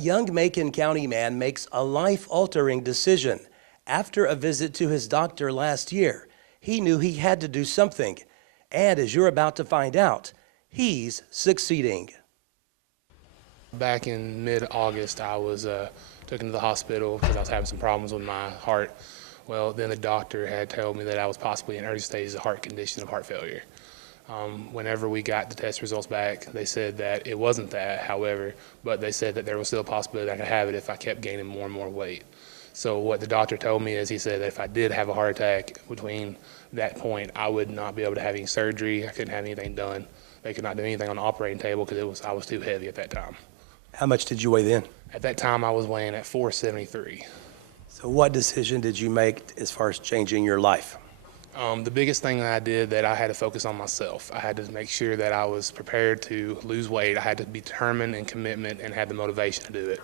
young Macon County man makes a life-altering decision. After a visit to his doctor last year, he knew he had to do something. And as you're about to find out, he's succeeding. Back in mid-August, I was taken to the hospital because I was having some problems with my heart. Well, then the doctor had told me that I was possibly in early stages of heart condition of heart failure. Whenever we got the test results back, they said that it wasn't that, however, but they said that there was still a possibility I could have it if I kept gaining more and more weight. So what the doctor told me is he said that if I did have a heart attack between that point, I would not be able to have any surgery. I couldn't have anything done. They could not do anything on the operating table because I was too heavy at that time. How much did you weigh then? At that time, I was weighing at 473. So what decision did you make as far as changing your life? The biggest thing that I did that I had to focus on myself. I had to make sure that I was prepared to lose weight. I had to be determined and commitment and had the motivation to do it.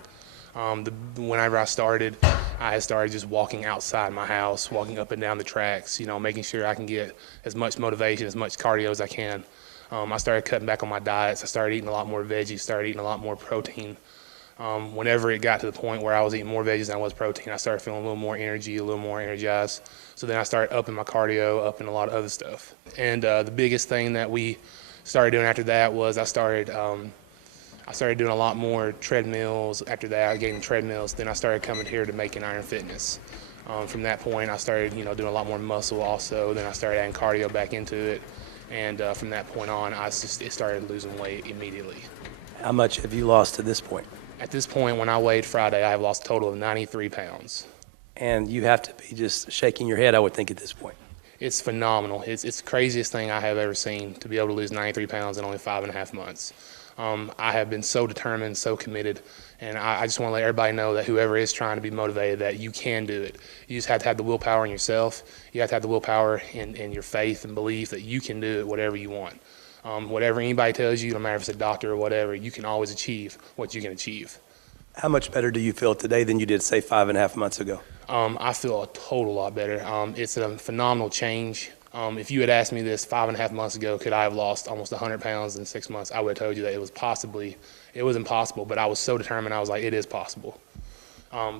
Whenever I started, I had started just walking outside my house, walking up and down the tracks, making sure I can get as much motivation, as much cardio as I can. I started cutting back on my diets. I started eating a lot more veggies, started eating a lot more protein. Whenever it got to the point where I was eating more veggies than I was protein, I started feeling a little more energy, a little more energized. So then I started upping my cardio, upping a lot of other stuff. And the biggest thing that we started doing after that was I started doing a lot more treadmills. After that, I gained treadmills. Then I started coming here to Macon Iron Fitness. From that point, I started, doing a lot more muscle also. Then I started adding cardio back into it. And from that point on, it started losing weight immediately. How much have you lost to this point? At this point, when I weighed Friday, I have lost a total of 93 pounds. And you have to be just shaking your head, I would think, at this point. It's phenomenal. It's the craziest thing I have ever seen, to be able to lose 93 pounds in only 5.5 months. I have been so determined, so committed, and I just want to let everybody know that whoever is trying to be motivated, that you can do it. You just have to have the willpower in yourself. You have to have the willpower in your faith and belief that you can do it, whatever you want. Whatever anybody tells you, no matter if it's a doctor or whatever, you can always achieve what you can achieve. How much better do you feel today than you did, say, 5.5 months ago? I feel a total lot better. It's a phenomenal change. If you had asked me this 5.5 months ago, could I have lost almost 100 pounds in 6 months, I would have told you that it was impossible, but I was so determined, I was like, it is possible.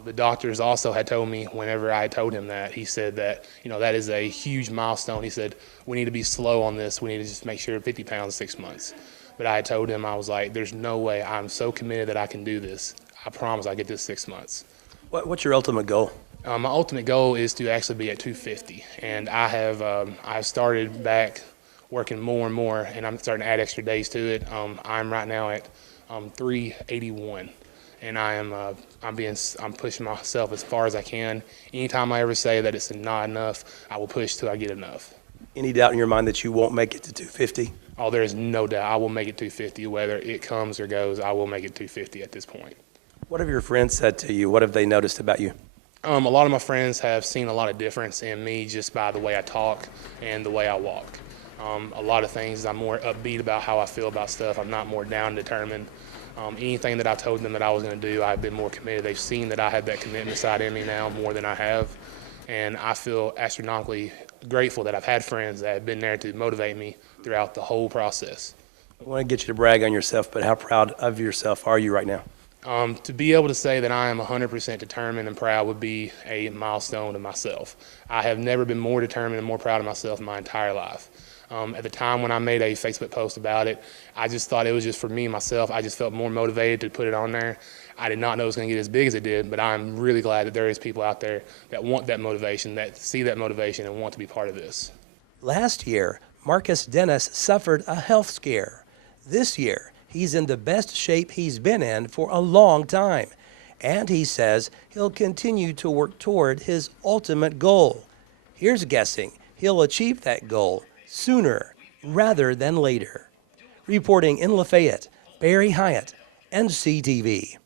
The doctors also had told me, whenever I told him that, he said that, that is a huge milestone. He said, we need to be slow on this. We need to just make sure 50 pounds in 6 months. But I had told him, I was like, there's no way. I'm so committed that I can do this. I promise I'll get this 6 months. What's your ultimate goal? My ultimate goal is to actually be at 250. And I've started back working more and more, and I'm starting to add extra days to it. I'm right now at 381. And I'm pushing myself as far as I can. Anytime I ever say that it's not enough, I will push till I get enough. Any doubt in your mind that you won't make it to 250? Oh, there is no doubt. I will make it 250. Whether it comes or goes, I will make it 250 at this point. What have your friends said to you? What have they noticed about you? A lot of my friends have seen a lot of difference in me just by the way I talk and the way I walk. A lot of things, I'm more upbeat about how I feel about stuff. I'm not more down and determined. Anything that I told them that I was going to do, I've been more committed. They've seen that I have that commitment side in me now more than I have. And I feel astronomically grateful that I've had friends that have been there to motivate me throughout the whole process. I want to get you to brag on yourself, but how proud of yourself are you right now? To be able to say that I am 100% determined and proud would be a milestone to myself. I have never been more determined and more proud of myself in my entire life. At the time when I made a Facebook post about it, I just thought it was just for me, myself. I just felt more motivated to put it on there. I did not know it was going to get as big as it did, but I'm really glad that there is people out there that want that motivation, that see that motivation and want to be part of this. Last year, Marcus Dennis suffered a health scare. This year, he's in the best shape he's been in for a long time. And he says he'll continue to work toward his ultimate goal. Here's guessing he'll achieve that goal sooner rather than later. Reporting in Lafayette, Barry Hyatt, NCTV.